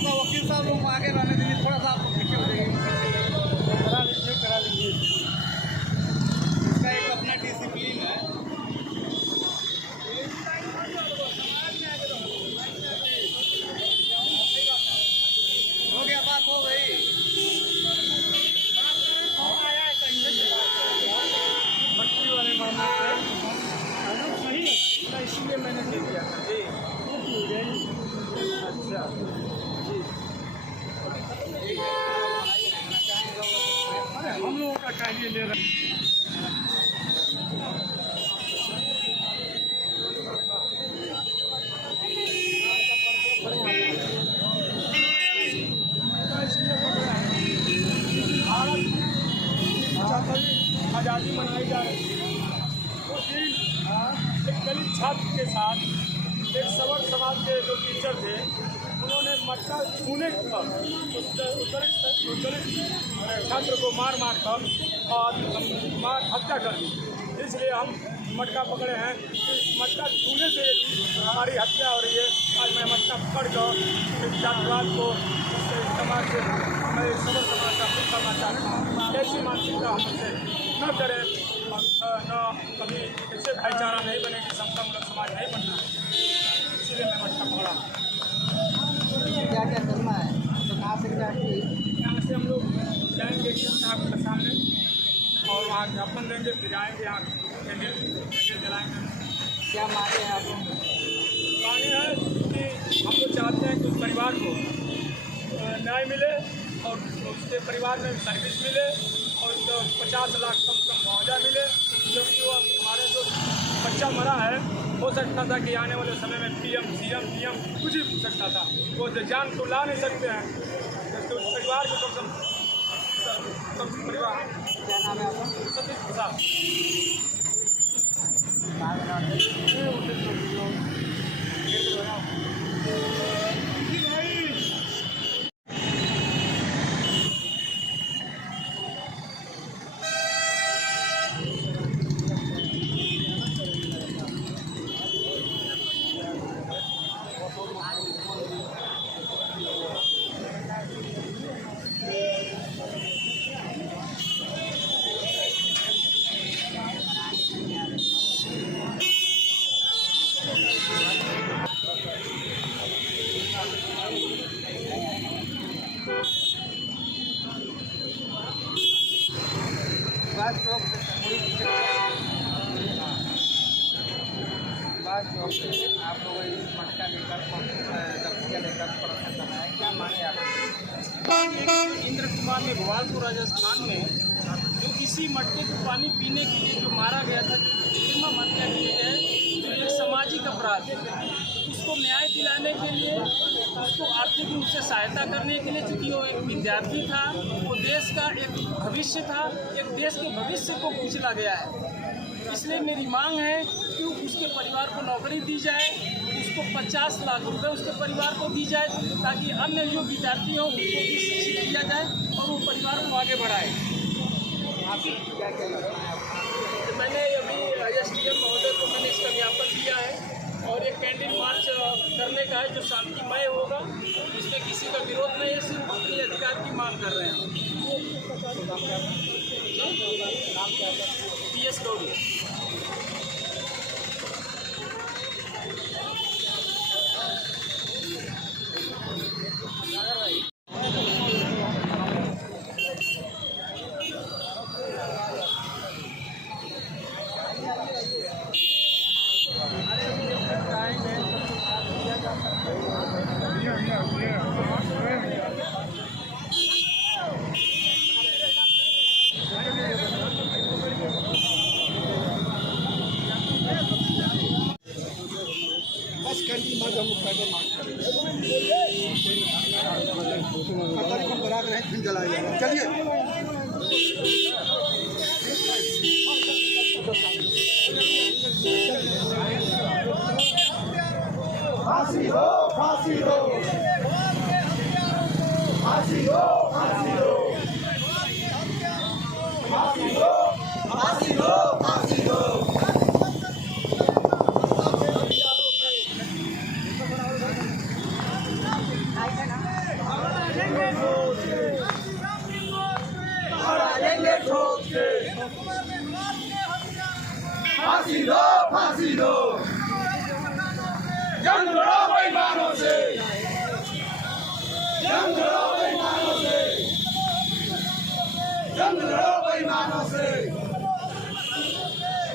सा वकील साहब लोग आगे रहने दीजिए, थोड़ा सा आप पीछे हो जाइए। करा लीजिए। इसका एक अपना डिसिप्लिन है। हो गया, बात हो गई। मट्टी वाले मामले पे सही, इसीलिए मैंने दे दिया था जी। अच्छा हम लोगों का चाहिए ले रहे आज़ादी मनाई जा रही है। उस दिन एक दलित छात्र के साथ एक सवर्ण समाज के जो टीचर थे, उन्होंने मटका छूने पर उस दलित छात्र को मार कर और हत्या कर दी। इसलिए हम मटका पकड़े हैं। इस मटका छूने से हमारी हत्या हो रही है। आज मैं मटका पकड़ कर इस जातिवाद को समाज से, मैं सवर्ण समाज का खुद करना चाहता हूँ। ऐसी मानसिकता हमसे न करें, न कभी ऐसे भाईचारा नहीं बनेगी, समतामूलक समाज नहीं बनना। इसलिए मैं मटका पकड़ा। क्या क्या करना है, तो कहाँ से क्या यहाँ से हम लोग जाएंगे साहब के सामने और वहाँ ज्ञापन देंगे, फिर आएँगे यहाँ कैंडल जलाएँगे। क्या मांगे हैं आप? मांगे हैं कि हम लोग चाहते हैं कि उस परिवार को न्याय मिले और उसके परिवार में सर्विस मिले और 50 लाख कम से कम मुआवजा मिले, क्योंकि वो हमारे जो बच्चा मरा है, हो सकता था कि आने वाले समय में PM, CM, DM कुछ भी हो सकता था। वो जान तो ला नहीं सकते हैं, तो उस परिवार को कम परिवार। क्या नाम है आपका? सतीश प्रसाद। आप लोग मटका लेकर क्या माने आप? इंद्र कुमार ने भोपालपुर राजस्थान में जो इसी मटके को पानी पीने के लिए जो मारा गया था, निर्मम हत्या किए गए, जो एक सामाजिक अपराध है, उसको न्याय दिलाने के लिए, उसको आर्थिक रूप से सहायता करने के लिए, क्योंकि वो एक विद्यार्थी था, वो देश का एक भविष्य था, एक देश के भविष्य को कुचला गया है। इसलिए मेरी मांग है कि उसके परिवार को नौकरी दी जाए, उसको 50 लाख रुपए उसके परिवार को दी जाए, ताकि अन्य जो विद्यार्थी हों उनको भी शिक्षित किया जाए और वो परिवार को आगे बढ़ाए। क्या क्या तो मैंने अभी SDM महोदय को मैंने इसका ज्ञापन दिया है और एक कैंडल मार्च करने का है जो शांतिमय होगा, इसमें किसी का विरोध नहीं है, सिर्फ अपने अधिकार की मांग कर रहे हैं। PS गौड़ी। फांसी दो, फांसी दो। जंग लड़ो बेईमानों से, जंग लड़ो बेईमानों से, जंग लड़ो बेईमानों से,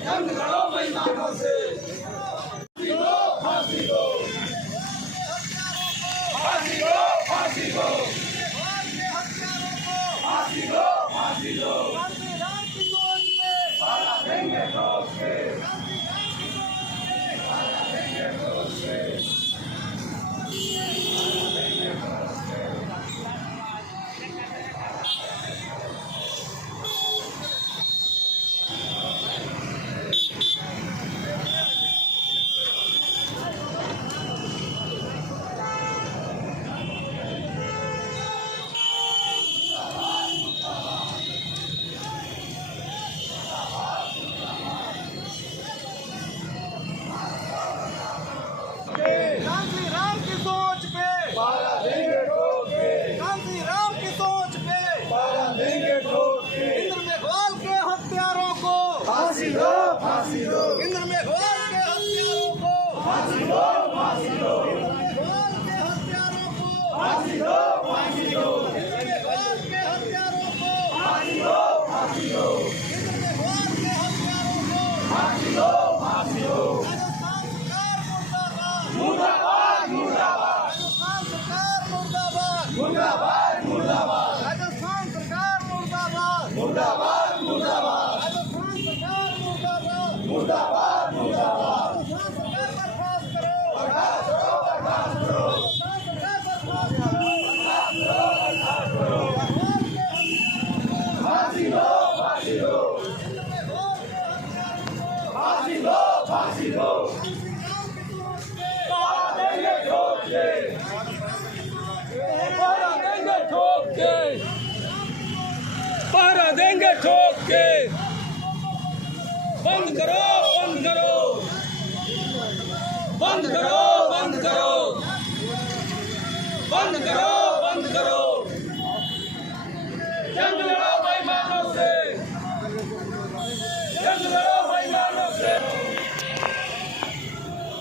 जंग लड़ो बेईमानों से। फांसी दो, फांसी दो, फांसी दो, फांसी दो, फांसी दो, फांसी दो। सारा देंगे ठोक के, सारा देंगे ठोक के। फांसी दो, फांसी दो, इंद्र मेघवाल के हत्यारों को फांसी दो, फांसी दो, इंद्र मेघवाल के हत्यारों को फांसी दो, फांसी दो, इंद्र मेघवाल के हत्यारों को फांसी दो, फांसी दो, राजस्थान सरकार मुर्दाबाद, मुर्दाबाद, मुर्दाबाद, मुर्दाबाद, राजस्थान सरकार मुर्दाबाद, मुर्दाबाद, मुर्दाबाद, मुर्दाबाद, मुर्दाबाद। सरकार बर्खास्त करो, बर्खास्त करो, बर्खास्त करो। सरकार बर्खास्त करो, बर्खास्त करो, बर्खास्त करो। फांसी दो, फांसी दो, फांसी दो, फांसी दो। मारा देंगे ठोक के, मारा देंगे ठोक के, मारा देंगे ठोक के। बंद करो, बंद करो, बंद करो, बंद करो, बंद करो, बंद करो। जंग लड़ो बेईमानों से, जंग लड़ो बेईमानों से।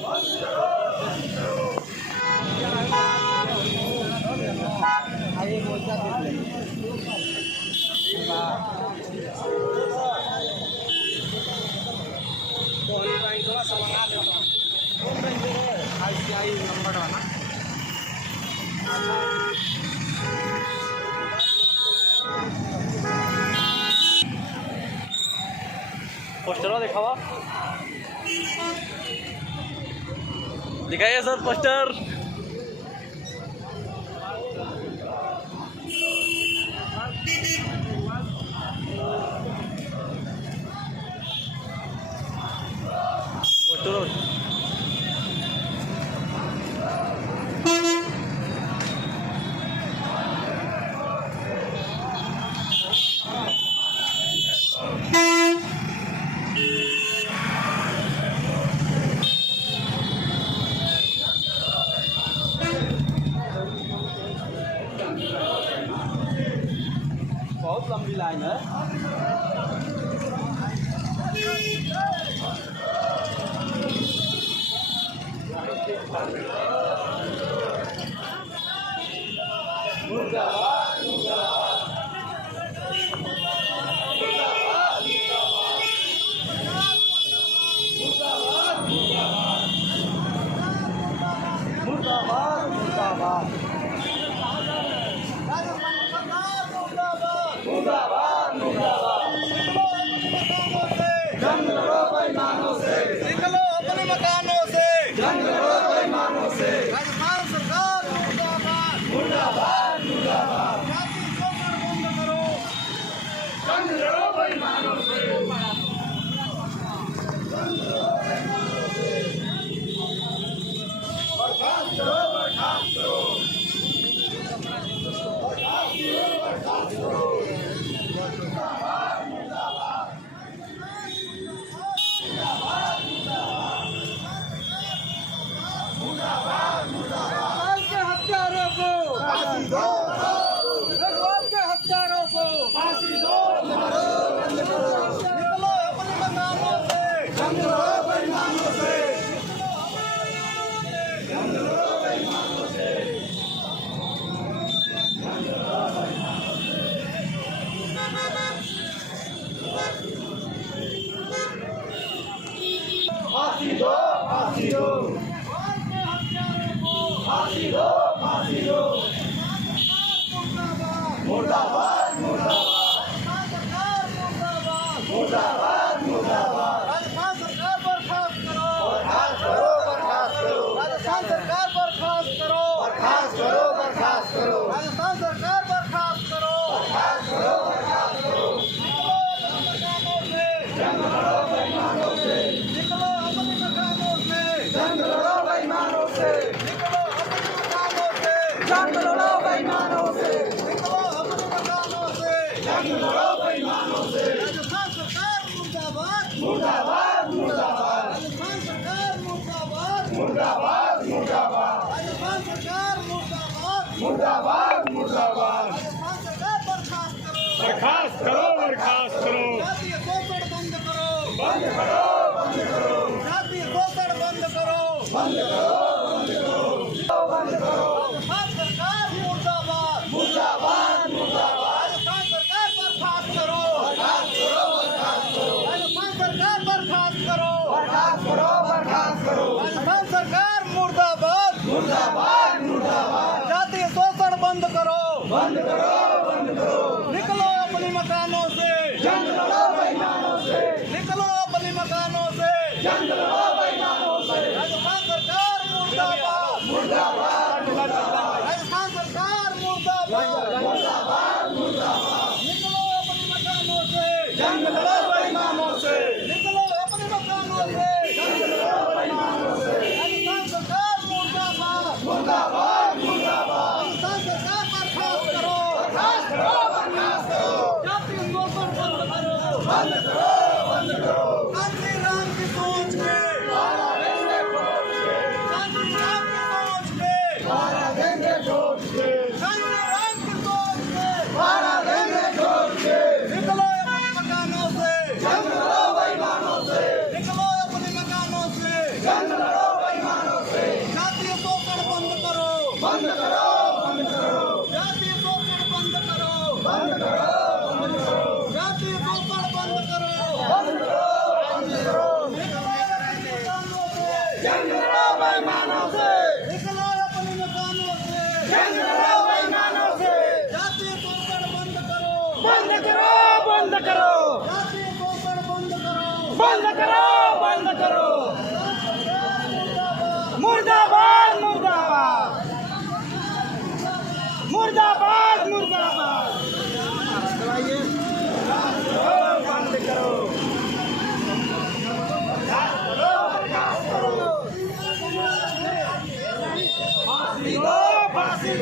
बंद करो, बंद करो। थोड़ा सा मंगा देता हूँ ICI नंबर वाला। पोस्टर दिखावा, दिखाइए सर पोस्टर। बहुत लंबी लाइन है। मुर्दाबाद, मुर्दाबाद, मुर्दाबाद, मुर्दाबाद, मुर्दाबाद। जंग लड़ो बेईमानों से, निकलो अपने मकानों से, जंग लड़ो बेईमानों से। राजस्थान सरकार मुर्दाबाद, मुर्दाबाद, मुर्दाबाद। जाति शोषण बंद करो, जंग लड़ो बेईमानों से, बर्खास्त करो, बर्खास्त करो, बर्खास्त करो। हत्यारों को फांसी दो, के हत्यारों को फांसी दो। राजस्थान सरकार मुर्दाबाद मुर्दाबाद मुर्दाबाद राजस्थान सरकार मुर्दाबाद मुर्दाबाद मुर्दाबाद राजस्थान सरकार मुर्दाबाद मुर्दाबाद मुर्दाबाद राजस्थान सरकार बर्खास्त करो बर्खास्त करो जातीय शोषण बंद करो बंद करो बंद करो जातीय शोषण बंद करो बंद करो बंद करो राजस्थान सरकार मुर्दाबाद मुर्दाबाद मुर्दाबाद राजस्थान सरकार बर्खास्त करो राजस्थान सरकार बर्खास्त करो बर्खास्त करो राजस्थान सरकार मुर्दाबाद मुर्दाबाद मुर्दाबाद जातीय शोषण बंद करो बंद करो निकलो अपने मकानों से जंग लड़ो बेईमानों से निकलो अपने मकानों से जंग लड़ो बेईमानों से राजस्थान सरकार मुर्दाबाद मुर्दाबाद राजस्थान सरकार मुर्दाबाद मुर्दाबाद मुर्दाबाद निकलो अपने मकानों से जंग लड़ो बेईमानों से निकलो अपने मकानों से जंग लड़ो बेईमानों से राजस्थान सरकार मुर्दाबाद मुर्दाबाद मुर्दाबाद राजस्थान सरकार बर्खास्त करो बर्खास्त करो जातीय शोषण बंद करो बंद करो बंद करो गांधी राम की सोच के मारा देंगे ठोक के गांधी राम की सोच के मारा देंगे ठोक के गांधी राम की सोच के मारा देंगे ठोक के निकलो अपने मकानों से जंग लड़ो बेईमानों से निकलो अपने मकानों से जंग लड़ो बेईमानों से जातीय शोषण बंद करो बंद करो जातीय शोषण बंद करो बंद करो जातीय शोषण बंद करो बंद करो निकलो अपने मकानों से जंग लड़ो बेईमानों से निकलो अपने मकानों से जंग लड़ो बेईमानों से जातीय शोषण बंद करो बंद करो बंद करो जातीय शोषण बंद करो बंद करो बंद करो मुर्दाबाद मुर्दाबाद मुर्दाबाद मुर्दाबाद बंद करो फांसी दो फांसी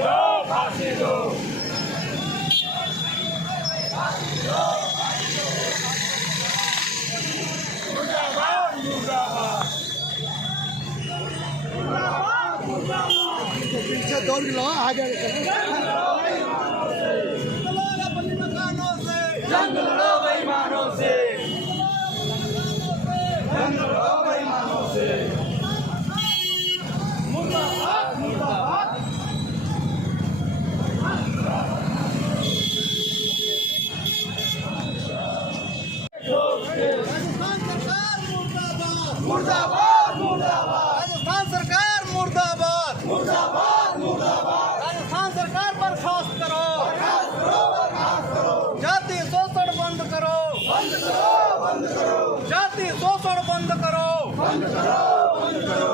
दो फांसी दो मुर्दाबाद मुर्दाबाद पीछे दौड़ लो आगे निकलो अपने मकानों से जंग लड़ो बेईमानों से जंग लड़ो बेईमानों से मुर्दाबाद मुर्दाबाद राजस्थान सरकार मुर्दाबाद मुर्दाबाद मुर्दाबाद राजस्थान सरकार मुर्दाबाद मुर्दाबाद मुर्दाबाद राजस्थान सरकार बर्खास्त करो बर्खास्त करो जातीय शोषण बंद करो बंद करो जातीय शोषण बंद करो बंद करो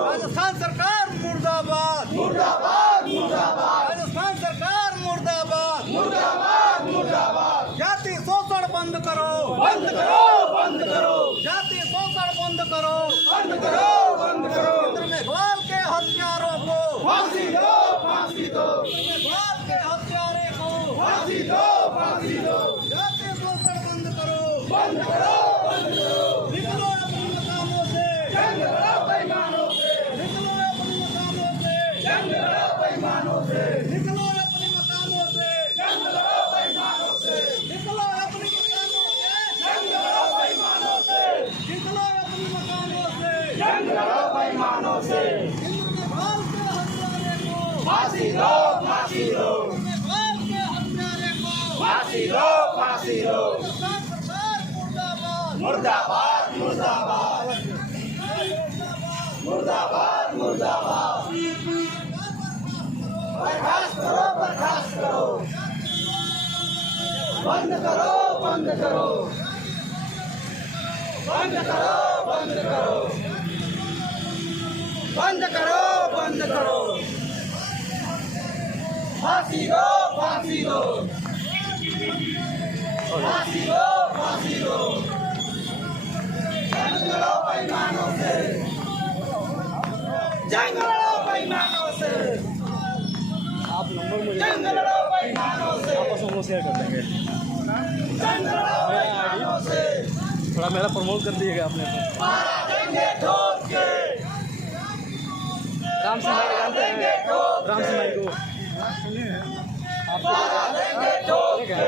राजस्थान सरकार मुर्दाबाद मुर्दाबाद मुर्दाबाद राजस्थान सरकार मुर्दाबाद मुर्दाबाद मुर्दाबाद जातीय शोषण बंद करो बंद करो बंद करो जातीय शोषण बंद करो बंद करो बंद करो मेघवाल के हत्यारों को फांसी दो फांसी दो मेघवाल के हत्यारे को फांसी दो फांसी दो जातीय शोषण बंद करो बंद करो निकलो अपने मकानों से जंग लड़ो बेईमानों से निकलो अपने मकानों से जंग लड़ो बेईमानों से निकलो अपने मकानों से जंग लड़ो बेईमानों से निकलो अपने मकानों से जंग लड़ो बेईमानों से निकलो अपने मकानों से जंग लड़ो बेईमानों से मेघवाल के हत्यारे को फांसी दो फांसी दो मेघवाल के हत्यारे को फांसी दो फांसी दो राजस्थान सरकार मुर्दाबाद मुर्दाबाद मुर्दाबाद मुर्दाबाद मुर्दाबाद बर्खास्त करो बर्खास्त करो बंद करो बंद करो बंद करो बंद करो बंद करो बंद करो फांसी दो फांसी दो फांसी दो फांसी दो जंग लड़ो बेईमानों से जंग लड़ो बेईमानों से आप नंबर नंबर मुझे जंग लड़ो बेईमानों से, आपस में शेयर कर देंगे। जंग लड़ो बेईमानों से, थोड़ा मेरा प्रमोट कर दीजिएगा अपने को। मारा देंगे ठोक के, राम सिंह भाई जानते हैं? राम सिंह भाई को मारा देंगे ठोक के,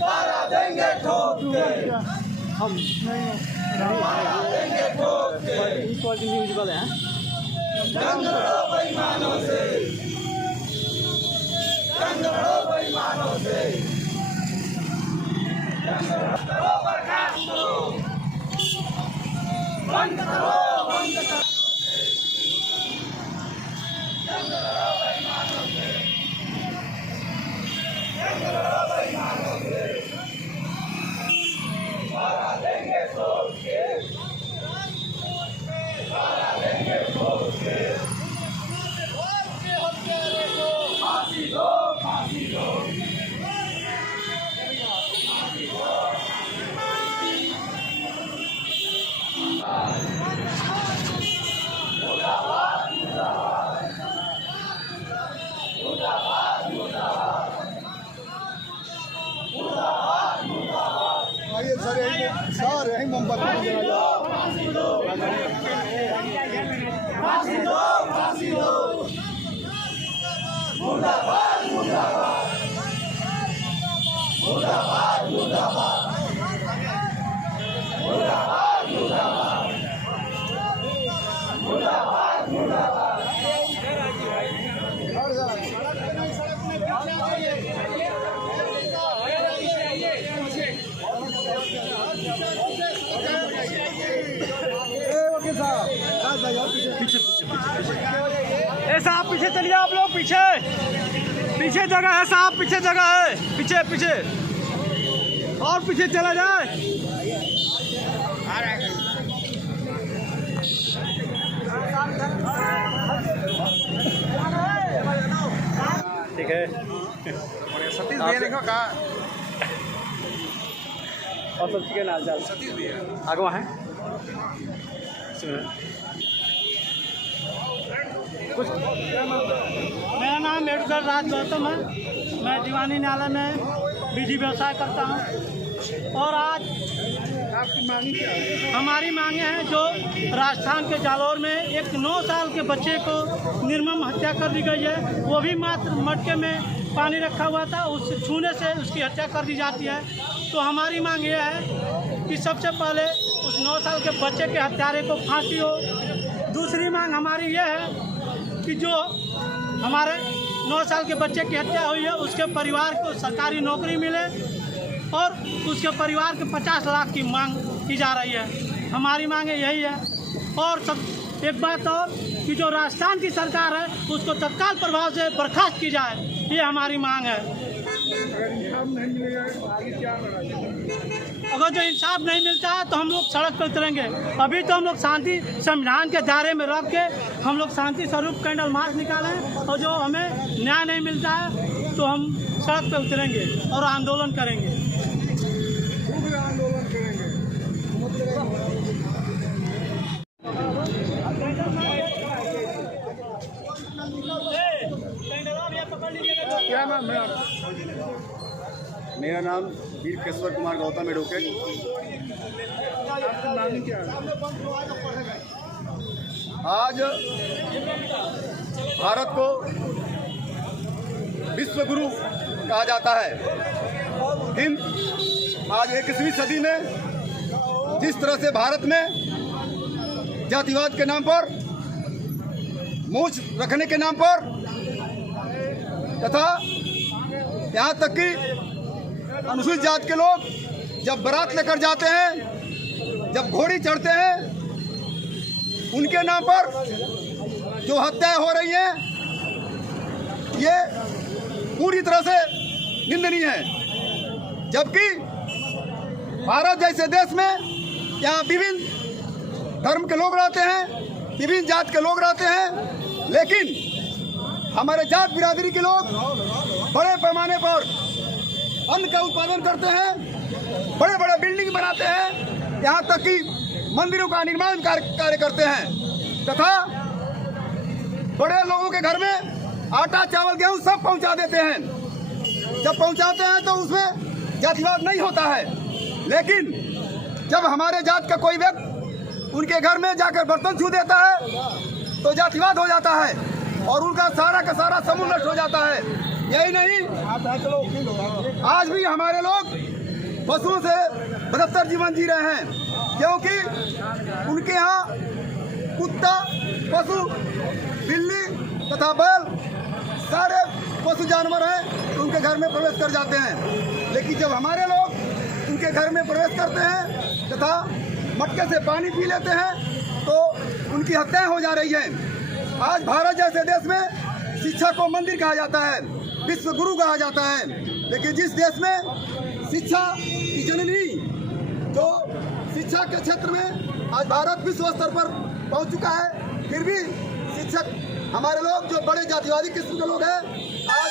मारा देंगे ठोक के, हम मारा देंगे ठोक के, इक्वालिटी न्यूज वाले हैं। जंग लड़ो बेईमानों से, जंग लड़ो बेईमानों से, जंग करो बर्खास्त करो, बंद करो, बंद करो, जंग लड़ो बेईमानों से, जंग लड़ो बेईमानों से, मारा देंगे ठोक के, मारा देंगे ठोक के, फांसी दो, फांसी दो, आइए सर यही मोमबत्ती फांसी दो, फांसी दो, फांसी दो, मुर्दाबाद, मुर्दाबाद, मुर्दाबाद, मुर्दाबाद, मुर्दाबाद, मुर्दाबाद, मुर्दाबाद, मुर्दाबाद। ए साहब पीछे चलिए, आप लोग पीछे, पीछे जगह है साहब, पीछे जगह है, पीछे पीछे और पीछे चला जाए। ठीक है सतीश भैया देखो कहा और सब ठीक है ना? हाल सतीश भैया आगवा है कुछ। मेरा नाम एडगर राज गौतम है। मैं दीवानी न्यायालय में विधि व्यवसाय करता हूँ और आज आपकी मांगी क्या है? हमारी मांगे हैं जो राजस्थान के जालौर में एक 9 साल के बच्चे को निर्मम हत्या कर दी गई है, वो भी मात्र मटके में पानी रखा हुआ था, उससे छूने से उसकी हत्या कर दी जाती है। तो हमारी मांग ये है कि सबसे पहले उस 9 साल के बच्चे के हत्यारे को फांसी हो। दूसरी मांग हमारी ये है कि जो हमारे 9 साल के बच्चे की हत्या हुई है उसके परिवार को सरकारी नौकरी मिले और उसके परिवार के 50 लाख की मांग की जा रही है। हमारी मांगे यही है। और सब एक बात और कि जो राजस्थान की सरकार है उसको तत्काल प्रभाव से बर्खास्त की जाए, ये हमारी मांग है। अगर इंसाफ नहीं मिलेगा तो आगे क्या करा जाए? अगर जो इंसाफ नहीं मिलता है तो हम लोग सड़क पर उतरेंगे। अभी तो हम लोग शांति संविधान के दायरे में रख के हम लोग शांति स्वरूप कैंडल मार्च निकालें और जो हमें न्याय नहीं मिलता है तो हम सड़क पर उतरेंगे और आंदोलन करेंगे। उग्र आंदोलन करेंगे। क्या नाम है आपका? मेरा नाम वीर केशवर कुमार गौतम एडवोकेट। आपकी मांगी क्या है? आज भारत को विश्व गुरु कहा जाता है। हिंद आज 21वीं सदी में जिस तरह से भारत में जातिवाद के नाम पर, मूछ रखने के नाम पर तथा यहाँ तक कि अनुसूचित जात के लोग जब बारात लेकर जाते हैं, जब घोड़ी चढ़ते हैं, उनके नाम पर जो हत्याएं हो रही हैं ये पूरी तरह से निंदनीय है। जबकि भारत जैसे देश में यहाँ विभिन्न धर्म के लोग रहते हैं, विभिन्न जात के लोग रहते हैं, लेकिन हमारे जात बिरादरी के लोग बड़े पैमाने पर अन्न का उत्पादन करते हैं, बड़े बड़े बिल्डिंग बनाते हैं, यहाँ तक कि मंदिरों का निर्माण कार्य करते हैं तथा बड़े लोगों के घर में आटा चावल गेहूं सब पहुंचा देते हैं। जब पहुंचाते हैं तो उसमें जातिवाद नहीं होता है, लेकिन जब हमारे जात का कोई व्यक्ति उनके घर में जाकर बर्तन छू देता है तो जातिवाद हो जाता है और उनका सारा का सारा समूह नष्ट हो जाता है। यही नहीं, आज भी हमारे लोग पशुओं से बदतर जीवन जी रहे हैं, क्योंकि उनके यहाँ कुत्ता, पशु, बिल्ली तथा बैल सारे पशु जानवर हैं, उनके घर में प्रवेश कर जाते हैं। लेकिन जब हमारे लोग उनके घर में प्रवेश करते हैं तथा मटके से पानी पी लेते हैं तो उनकी हत्याएं हो जा रही हैं। आज भारत जैसे देश में शिक्षा को मंदिर कहा जाता है, विश्व गुरु कहा जाता है, लेकिन जिस देश में शिक्षा की जननी, जो शिक्षा के क्षेत्र में आज भारत विश्व स्तर पर पहुंच चुका है, फिर भी शिक्षक हमारे लोग जो बड़े जातिवादी किस्म के लोग हैं, आज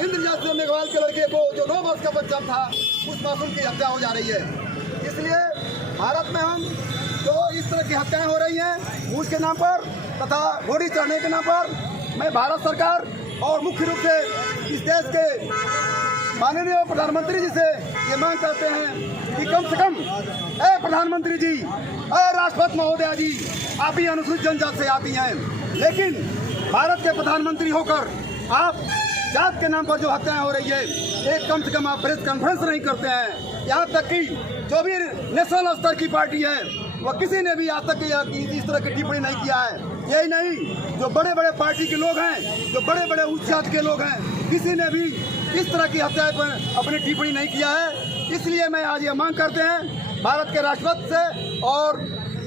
इंद्रजात सिंह मेघवाल के लड़के को जो 9 वर्ष का बच्चा था उस मासूम की हत्या हो जा रही है। इसलिए भारत में हम जो इस तरह की हत्याएं हो रही हैं मूस के नाम पर तथा घोड़ी चढ़ने के नाम पर, मैं भारत सरकार और मुख्य रूप से इस देश के माननीय प्रधानमंत्री जी से ये मांग करते हैं कि कम से कम प्रधानमंत्री जी, राष्ट्रपति महोदया जी, आप ही अनुसूचित जनजाति से आती हैं, लेकिन भारत के प्रधानमंत्री होकर आप जात के नाम पर जो हत्याएं हो रही है, एक कम से कम आप प्रेस कॉन्फ्रेंस नहीं करते हैं। यहाँ तक कि जो भी नेशनल स्तर की पार्टी है वह किसी ने भी आज तक इस तरह की टिप्पणी नहीं किया है। यही नहीं, जो बड़े बड़े पार्टी के लोग हैं, जो बड़े बड़े उच्च जाति के लोग हैं, किसी ने भी इस तरह की हत्याएं पर अपनी टिप्पणी नहीं किया है। इसलिए मैं आज ये मांग करते हैं भारत के राष्ट्रपति से और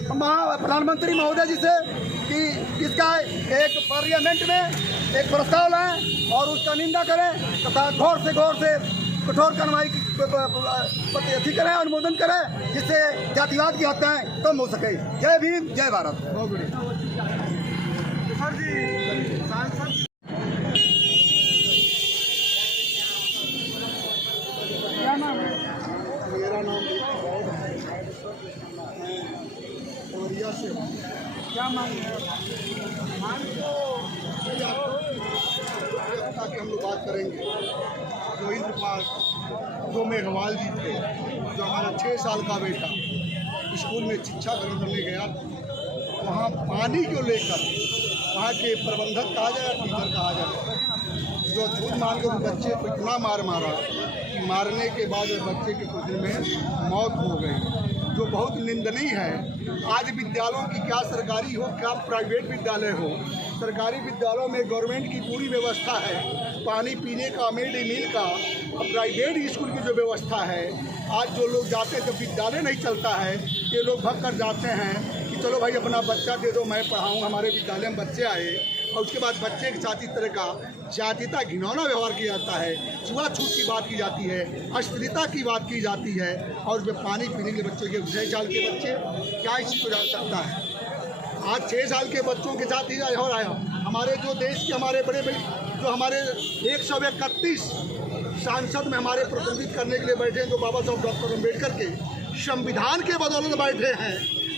प्रधानमंत्री महोदय जी से कि इसका एक पार्लियामेंट में एक प्रस्ताव लाएं और उसका निंदा करें तथा घोर से कठोर कार्रवाई अथी करें, अनुमोदन करें, जिससे जातिवाद की हत्याएं कम हो सके। जय भीम, जय भारत। क्या नाम है? मेरा नाम देवरिया से। क्या मांग है? ताकि हम लोग बात करेंगे जो इंद्रपाल, जो मेघवाल जी थे, जो हमारा 6 साल का बेटा स्कूल में शिक्षा ग्रहण करने गया, वहाँ पानी को लेकर वहाँ के प्रबंधक कहा जाए, टीचर कहा जाए, जो झूठ मान कर बच्चे को इतना मारा कि मारने के बाद बच्चे के कुछ दिन में मौत हो गई, जो बहुत निंदनीय है। आज विद्यालयों की क्या सरकारी हो क्या प्राइवेट विद्यालय हो, सरकारी विद्यालयों में गवर्नमेंट की पूरी व्यवस्था है, पानी पीने का, मिड डे मील का। प्राइवेट स्कूल की जो व्यवस्था है, आज जो लोग जाते हैं, जब विद्यालय नहीं चलता है, ये लोग भग कर जाते हैं कि चलो भाई अपना बच्चा दे दो, मैं पढ़ाऊँ, हमारे विद्यालय में बच्चे आए, और उसके बाद बच्चे के साथ इस तरह का जातीयता घिनौना व्यवहार किया जाता है, छुआछूत की बात की जाती है, अश्लीलता की बात की जाती है, और उसमें पानी पीने के लिए बच्चों के 6 साल के बच्चे क्या इस चीज़ को जान सकता है। आज 6 साल के बच्चों के साथ ही हो रहा है। हमारे जो देश के हमारे बड़े जो हमारे 131 सांसद में हमारे प्रतिनिधित्व करने के लिए बैठे हैं, जो बाबा साहब डॉक्टर अम्बेडकर के संविधान के बदौलत बैठे हैं,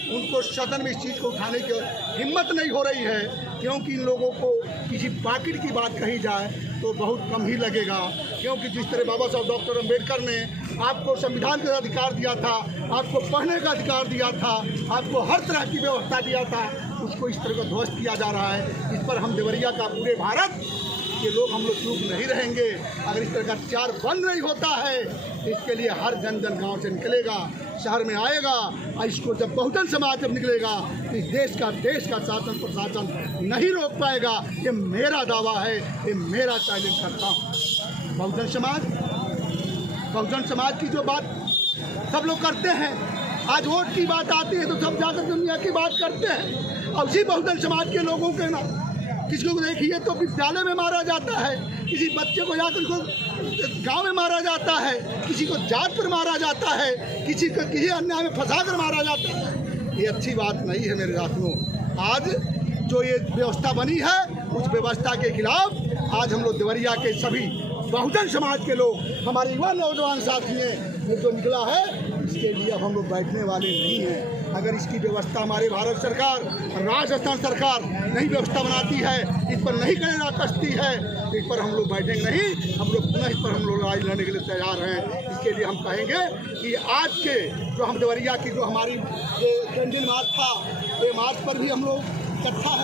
उनको सदन में इस चीज़ को उठाने की हिम्मत नहीं हो रही है, क्योंकि इन लोगों को किसी पाकिट की बात कही जाए तो बहुत कम ही लगेगा। क्योंकि जिस तरह बाबा साहब डॉक्टर अम्बेडकर ने आपको संविधान का अधिकार दिया था, आपको पढ़ने का अधिकार दिया था, आपको हर तरह की व्यवस्था दिया था, उसको इस तरह का ध्वस्त किया जा रहा है। इस पर हम देवरिया का, पूरे भारत के लोग, हम लोग चुप नहीं रहेंगे। अगर इस तरह का अत्याचार बंद नहीं होता है, इसके लिए हर जन गांव से निकलेगा, शहर में आएगा, और इसको जब बहुजन समाज जब निकलेगा, इस देश का शासन प्रशासन नहीं रोक पाएगा। ये मेरा दावा है, ये मेरा चैलेंज करता हूँ। बहुजन समाज की जो बात सब लोग करते हैं, आज वोट की बात आती है तो सब जाकर दुनिया की बात करते हैं। अब इसी बहुजन समाज के लोगों के ना, किसी को देखिए तो विद्यालय में मारा जाता है, किसी बच्चे को जाकर को गांव में मारा जाता है, किसी को जात पर मारा जाता है, किसी को किसी अन्याय में फंसा कर मारा जाता है। ये अच्छी बात नहीं है मेरे साथियों। आज जो ये व्यवस्था बनी है, उस व्यवस्था के खिलाफ आज हम लोग देवरिया के सभी बहुजन समाज के लोग, हमारे युवा नौजवान साथी हैं, जो निकला है, इसके लिए अब हम लोग बैठने वाले नहीं हैं। अगर इसकी व्यवस्था हमारे भारत सरकार, राजस्थान सरकार नहीं व्यवस्था बनाती है, इस पर नहीं करना कसती है, इस पर हम लोग बैठेंगे नहीं। हम लोग पुनः इस पर हम लोग लड़ाई लड़ने के लिए तैयार हैं। इसके लिए हम कहेंगे कि आज के जो हम देवरिया की जो हमारी कैंडल मार्च था, ये मार्च पर भी हम लोग इकट्ठा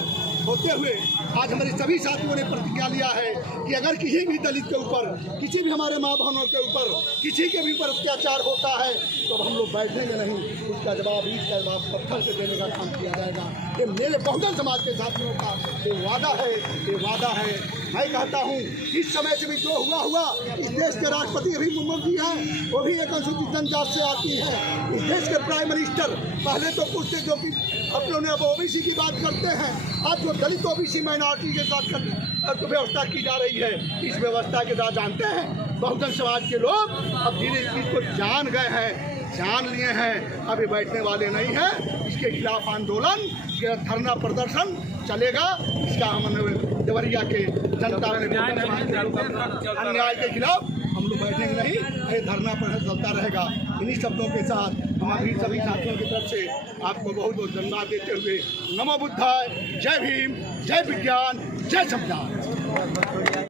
होते हुए आज हमारे सभी साथियों ने प्रतिज्ञा लिया है कि अगर किसी भी दलित के ऊपर, किसी भी हमारे माँ बहनों के ऊपर, किसी के भी ऊपर अत्याचार होता है तो हम लोग बैठेंगे नहीं। उसका जवाब, इसका जवाब पत्थर से देने का काम किया जाएगा। ये मेरे बहुजन समाज के साथियों का ये वादा है, ये वादा है। मैं कहता हूँ इस समय से भी जो हुआ इस देश के राष्ट्रपति अभी मुख्यमंत्री हैं, वो भी एक अनुसूचित जनजाति से आती है। इस देश के प्राइम मिनिस्टर पहले तो कुछ थे जो कि अपनों ने अब ओबीसी की बात करते हैं, आज जो दलित ओबीसी माइनॉरिटी के साथ व्यवस्था की जा रही है, इस व्यवस्था के साथ जानते हैं बहुजन समाज के लोग अब धीरे इसको जान गए हैं, जान लिए हैं। अब ये बैठने वाले नहीं हैं। इसके खिलाफ आंदोलन, धरना प्रदर्शन चलेगा। इसका हमने देवरिया के जनता में अन्याय के खिलाफ हम लोग बैठेंगे नहीं, ये धरना प्रदर्शन चलता रहेगा। इन्हीं शब्दों के साथ हमारी सभी साथियों की तरफ से आपको बहुत बहुत धन्यवाद देते हुए नमो बुद्धाय, जय भीम, जय विज्ञान, जय संविधान।